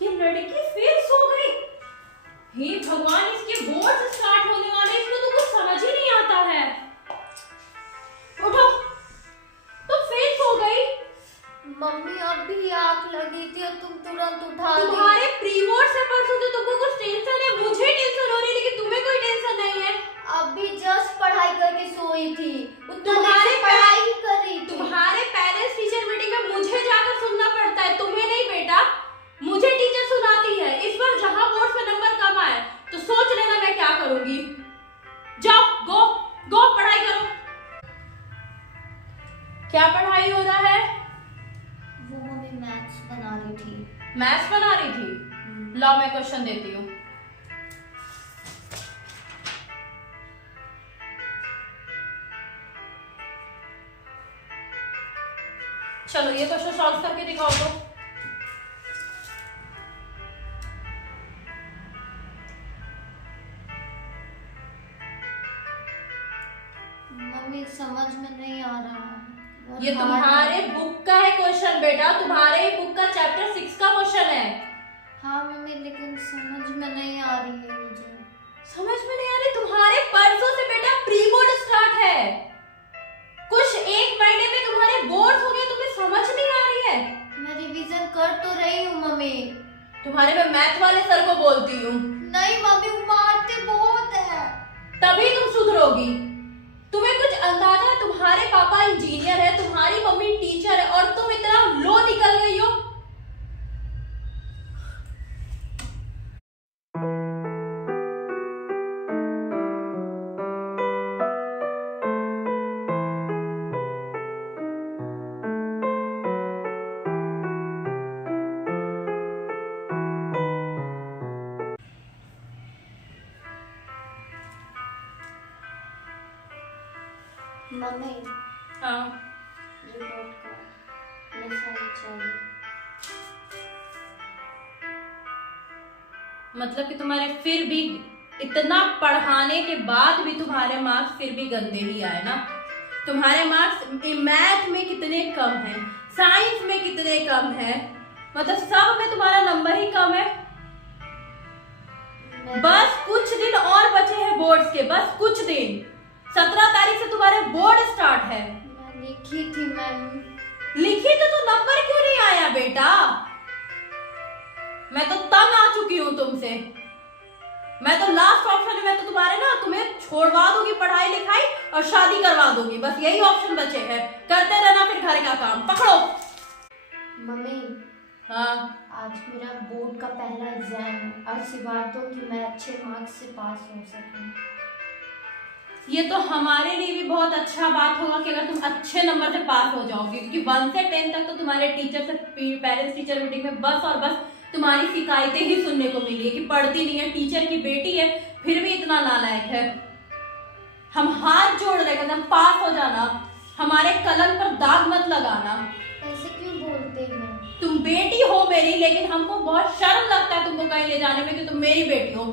ये लड़की फिर सो गई। हे भगवान, इसके बोर्ड स्टार्ट होने वाले, इसमें तो कुछ समझ ही नहीं आता है। उठो, तुम फिर सो गई। मम्मी अभी आग लगी थी और तुम तुरंत उठा ली। तुम्हारे प्री बोर्ड से परसों से तुमको कुछ टेंशन है, मुझे टेंशन हो रही है, लेकिन तुम्हें कोई टेंशन नहीं है। अभी जस्ट पढ़ाई करके सोई थी, तुम्हारे पढ़ाई ही कर रही थी। तुम्हारे पेरेंट्स टीचर मीटिंग में मुझे जाकर सुनना पड़ता है, तुम्हें नहीं बेटा। मुझे टीचर सुनाती है। इस बार जहां बोर्ड में नंबर कम आए तो सोच लेना मैं क्या करूंगी। जाओ, गो गो पढ़ाई करो। क्या पढ़ाई हो रहा है? वो मम्मी मैथ्स बना रही थी। मैथ्स बना रही थी। लाओ मैं क्वेश्चन देती हूँ। चलो ये क्वेश्चन सॉल्व करके दिखाओ तो। मम्मी समझ में नहीं आ रहा है। ये तुम्हारे बुक का है क्वेश्चन बेटा, तुम्हारे बुक का चैप्टर 6 का क्वेश्चन है। हाँ मम्मी, लेकिन समझ में नहीं आ रही है मुझे। समझ में नहीं आ रही? तुम्हारे परसों से बेटा प्री बोर्ड स्टार्ट है। कुछ एक महीने में तुम्हारे बोर्ड हो गए, तुम्हें समझ नहीं आ रही है? मैं रिवीजन कर तो रही हूँ मम्मी। तुम्हारे मैं मैथ वाले सर को बोलती हूँ। नहीं मम्मी, वो मारते बहुत है। तभी तुम सुधरोगी। तुम्हें कुछ अंदाजा है? तुम्हारे पापा इंजीनियर है, तुम्हारी मम्मी टीचर है, और तुम इतना लो निकल गई हो। मम्मी हाँ, रिपोर्ट का मिसाइल चाहिए। मतलब कि तुम्हारे फिर भी इतना पढ़ाने के बाद भी तुम्हारे मार्क्स फिर भी गंदे ही आए ना। तुम्हारे मार्क्स मैथ में कितने कम हैं, साइंस में कितने कम हैं, मतलब सब में तुम्हारा नंबर ही कम है। बस कुछ दिन और बचे हैं बोर्ड्स के, बस कुछ दिन। 17 तारीख से तुम्हारे बोर्ड स्टार्ट है। मैं लिखी थी मैम। लिखी तो नंबर क्यों नहीं आया बेटा? मैं तो तंग आ चुकी हूँ तुमसे। मैं तो लास्ट ऑप्शन है, मैं तो तुम्हें छोड़वा दूंगी पढ़ाई लिखाई और शादी करवा दूंगी। बस यही ऑप्शन बचे हैं। करते रहना फिर घर का काम। पकड़ो। मम्मी हाँ, आज मेरा बोर्ड का पहला एग्जाम है। आशीर्वाद दो कि मैं अच्छे मार्क्स से पास हो सकूं। ये तो हमारे लिए भी बहुत अच्छा बात होगा कि अगर तुम अच्छे नंबर से पास हो जाओगे, क्योंकि 1 से 10 तक तो तुम्हारे टीचर से पेरेंट्स टीचर मीटिंग में बस और बस तुम्हारी शिकायतें ही सुनने को मिली है कि पढ़ती नहीं है, टीचर की बेटी है, फिर भी इतना नालायक है। हम हाथ जोड़ रहे हैं, पास हो जाना, हमारे कलम पर दाग मत लगाना। ऐसे क्यों बोलते हैं? तुम बेटी हो मेरी, लेकिन हमको बहुत शर्म लगता है तुमको कहीं ले जाने में कि तुम मेरी बेटी हो।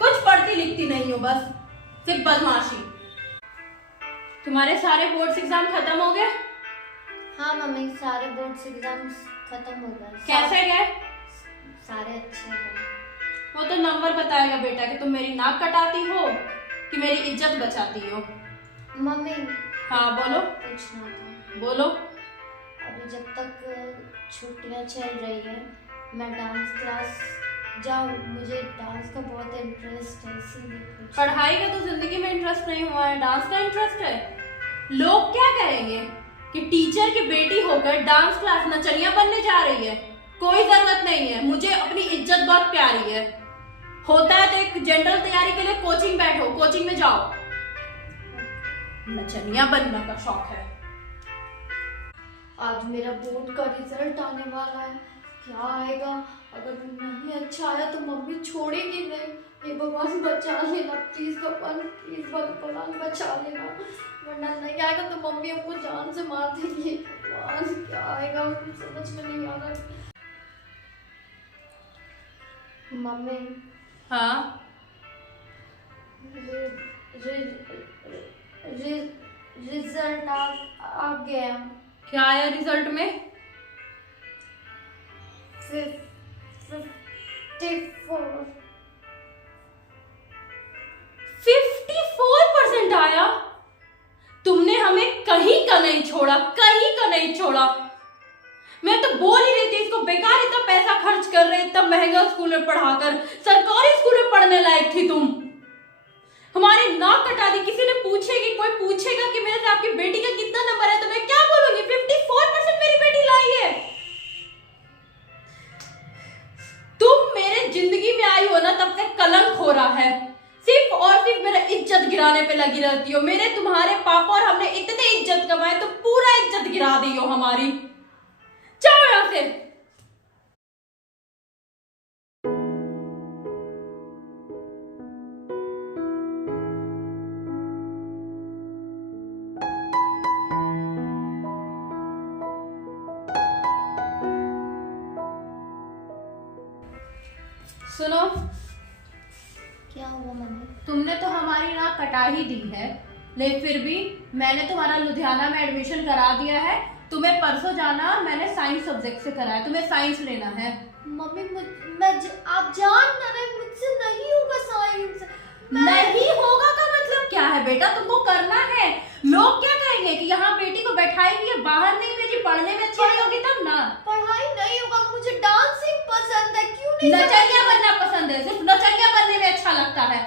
कुछ पढ़ती लिखती नहीं हो, बस सिर्फ बदमाशी। तुम्हारे सारे बोर्ड्स एग्जाम खत्म हो गए? हाँ मम्मी, सारे बोर्ड्स एग्जाम्स खत्म हो गए। कैसे गए? सारे अच्छे गए। वो तो नंबर बताएगा बेटा कि तुम मेरी नाक कटाती हो कि मेरी इज्जत बचाती हो। मम्मी हाँ बोलो। पूछना था। बोलो। अभी जब तक छुट्टियां चल रही है, मैं डांस क्लास जाऊँ? मुझे डांस का बहुत इंटरेस्ट है, इसीलिए पूछा। पढ़ाई का तो जिंदगी में इंटरेस्ट नहीं हुआ है, डांस का इंटरेस्ट है। लोग क्या कहेंगे कि टीचर की बेटी होकर डांस क्लास नचनिया बनने जा रही है। कोई जरूरत नहीं है, मुझे अपनी इज्जत बहुत प्यारी है। होता है तो एक जनरल तैयारी के लिए कोचिंग बैठो, कोचिंग में जाओ। नचनिया बनने का शौक है। आज मेरा बोर्ड का रिजल्ट आने वाला है। क्या आएगा? अगर नहीं अच्छा आया तो मम्मी छोड़ेगी नहीं। हे भगवान बचा लेना, प्लीज भगवान, प्लीज भगवान बचा लेना, वरना नहीं आएगा तो मम्मी हमको जान से मार देगी। भगवान क्या आएगा कुछ समझ में नहीं आ रहा। मम्मी हाँ, रिजल्ट आ गया। क्या आया रिजल्ट में? 54। 54% आया। तुमने हमें कहीं का नहीं छोड़ा, कहीं का नहीं छोड़ा। मैं तो बोल ही रही थी इसको बेकार इतना पैसा खर्च कर रहे, इतना महंगा स्कूल में पढ़ाकर। सरकारी स्कूल में पढ़ने लायक थी तुम। हमारी नाक कटा दी। किसी ने पूछेगी, कोई पूछेगा कि मेरे से आपकी बेटी का कितना नंबर है, तो मैं क्या बोलूंगी? 54% मेरी बेटी लाई है। तुम मेरे जिंदगी में आई हो ना, तब से कलंक हो रहा है। सिर्फ और सिर्फ मेरा इज्जत गिराने पे लगी रहती हो। मेरे तुम्हारे पापा और हमने इतने इज्जत कमाए, तो पूरा इज्जत गिरा दी हो हमारी। जाओ यहां से। सुनो, क्या हुआ मम्मी? तुमने तो हमारी नाक कटा ही दी है, लेकिन फिर भी मैंने तुम्हारा लुधियाना में एडमिशन करा दिया है। तुम्हें परसों जाना, मैंने साइंस सब्जेक्ट से कराया, तुम्हें साइंस लेना है। मम्मी आप जान ना रहे, मुझसे नहीं होगा साइंस। नहीं होगा का मतलब क्या है बेटा? तुमको करना है। लोग क्या कहेंगे कि यहाँ बेटी को बैठाई हुई है, बाहर नहीं भेजी, पढ़ने में अच्छी नहीं होगी तब ना। पढ़ाई नहीं होगा, मुझे डांसिंग पसंद है। क्यों नहीं? नचनिया बनना पसंद है, सिर्फ नचनिया बनने में अच्छा लगता है।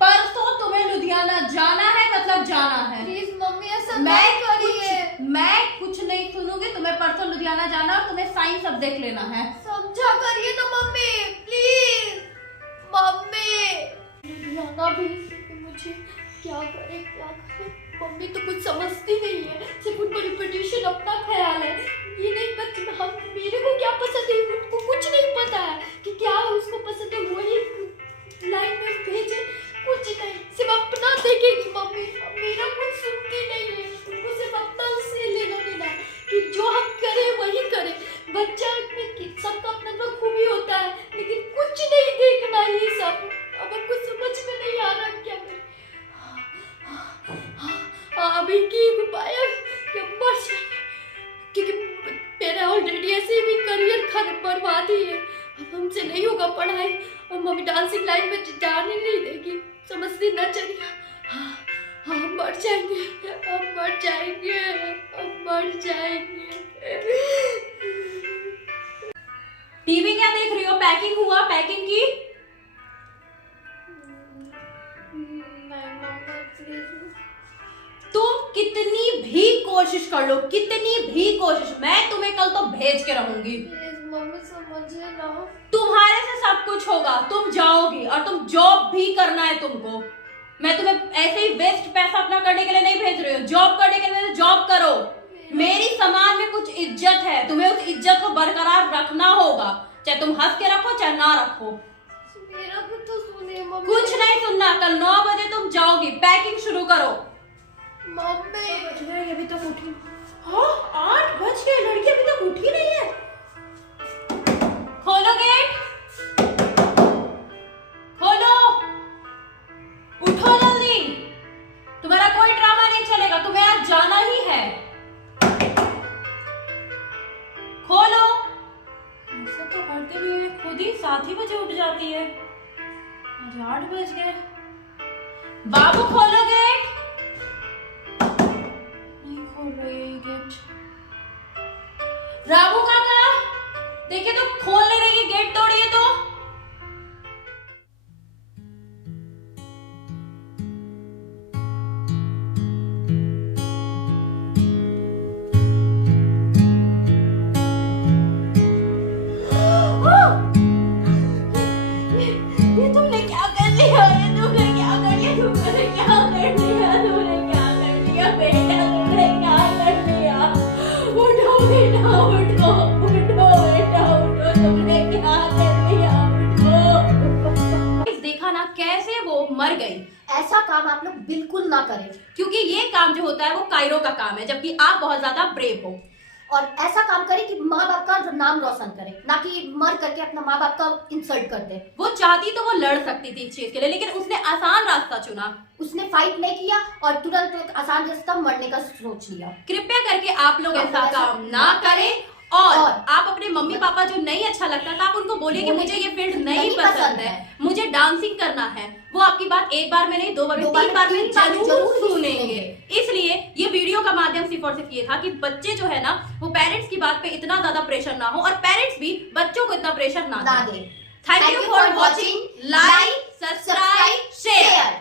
परसों तुम्हें लुधियाना जाना है, मतलब जाना है। प्लीज मम्मी ऐसा नहीं करिए। मैं कुछ नहीं सुनूंगी। तुम्हें परसों लुधियाना जाना और तुम्हें साइंस सब्जेक्ट लेना है। समझा करिए ना मम्मी, प्लीज। मम्मी लुधियाना भेज मुझे, क्या करे क्या करे। मम्मी तो कुछ समझती नहीं है, सिर्फ उनको रिपीटेशन अपना ख्याल है। ये नहीं पता हम मेरे को क्या पसंद है, उनको कुछ नहीं पता है कि क्या उसको पसंद है, वही लाइन में भेजे। कुछ नहीं, सिर्फ अपना देखेगी मम्मी। मेरा कुछ सुनती नहीं है, उनको सिर्फ अपना से लेना देना है कि जो हम करें वही करें। बच्चा में सबका अपना अपना खूबी होता है, लेकिन कुछ नहीं देखना ये सब। अब कुछ समझ में नहीं आ रहा क्या करें। अभी की उपाय कि मर जाएंगे, क्योंकि मेरा ऑलरेडी ऐसे भी करियर खत्म बर्बादी है। अब हमसे नहीं होगा पढ़ाई, और मम्मी डांसिंग लाइन में जाने नहीं देगी। समझती ना चलिए। हाँ मर जाएंगे, अब मर जाएंगे, अब मर जाएंगे। टीवी क्या देख रही हो? पैकिंग हुआ? पैकिंग की? तुम कितनी भी कोशिश कर लो, कितनी भी कोशिश, मैं तुम्हें कल तो भेज के रहूंगी। मम्मी समझिए ना। तुम्हारे से सब कुछ होगा, तुम जाओगी और तुम जॉब भी करना है तुमको। मैं तुम्हें ऐसे ही वेस्ट पैसा अपना करने के लिए नहीं भेज रही हूँ। जॉब करने के लिए जॉब करो। मेरी समाज में कुछ इज्जत है, तुम्हें उस इज्जत को बरकरार रखना होगा, चाहे तुम हंस के रखो चाहे ना रखो। मेरा भी तो सुनिए मम्मी। कुछ नहीं सुनना। कल 9 बजे तुम जाओगी। पैकिंग शुरू करो। मम्मी अभी तक उठी? हाँ 8 बज गए, लड़की अभी तक उठी नहीं है। खोलो गेट, खोलो, उठो जल्दी। तुम्हारा कोई ड्रामा नहीं चलेगा, तुम्हें आज जाना ही है। खोलो। ऐसा तो करते भी है, खुद ही 7 ही बजे उठ जाती है। आज 8 बज गए। बाबू खोलो गेट। नहीं खोल रही है गेट। रामू काका देखिए तो खोल नहीं रही है, गेट तोड़िए तो। ये तुमने क्या कर लिया? ये तुमने क्या कर लिया? तुमने क्या कर लिया? तुमने क्या कर लिया बेटा? तुमने क्या कर लिया? उठो बेटा, उठो, उठो बेटा, उठो। तुमने क्या कर लिया? उठो। देखा ना कैसे वो मर गई। ऐसा काम आप लोग बिल्कुल ना करें, क्योंकि ये काम जो होता है वो कायरो का काम है, जबकि आप बहुत ज्यादा ब्रेव हो। और ऐसा काम करें कि माँ बाप का जो नाम रोशन करे, ना कि मर करके अपना माँ बाप का इंसल्ट कर दे। वो चाहती तो वो लड़ सकती थी इस चीज के लिए, लेकिन उसने आसान रास्ता चुना। उसने फाइट नहीं किया और तुरंत एक आसान रास्ता मरने का सोच लिया। कृपया करके आप लोग ऐसा काम ना करें और और आप अपने मम्मी पापा जो नहीं अच्छा लगता था आप उनको बोलिए कि बोलिए मुझे ये फील्ड नहीं नहीं पसंद पसंद है, है। मुझे डांसिंग करना है। वो आपकी बात एक बार में नहीं, 2 बार में, 3 बार में जरूर सुनेंगे। इसलिए ये वीडियो का माध्यम सिर्फ और सिर्फ ये था कि बच्चे जो है ना वो पेरेंट्स की बात पे इतना ज्यादा प्रेशर ना हो और पेरेंट्स भी बच्चों को इतना प्रेशर ना दे। Thank you for watching. Like, subscribe, share.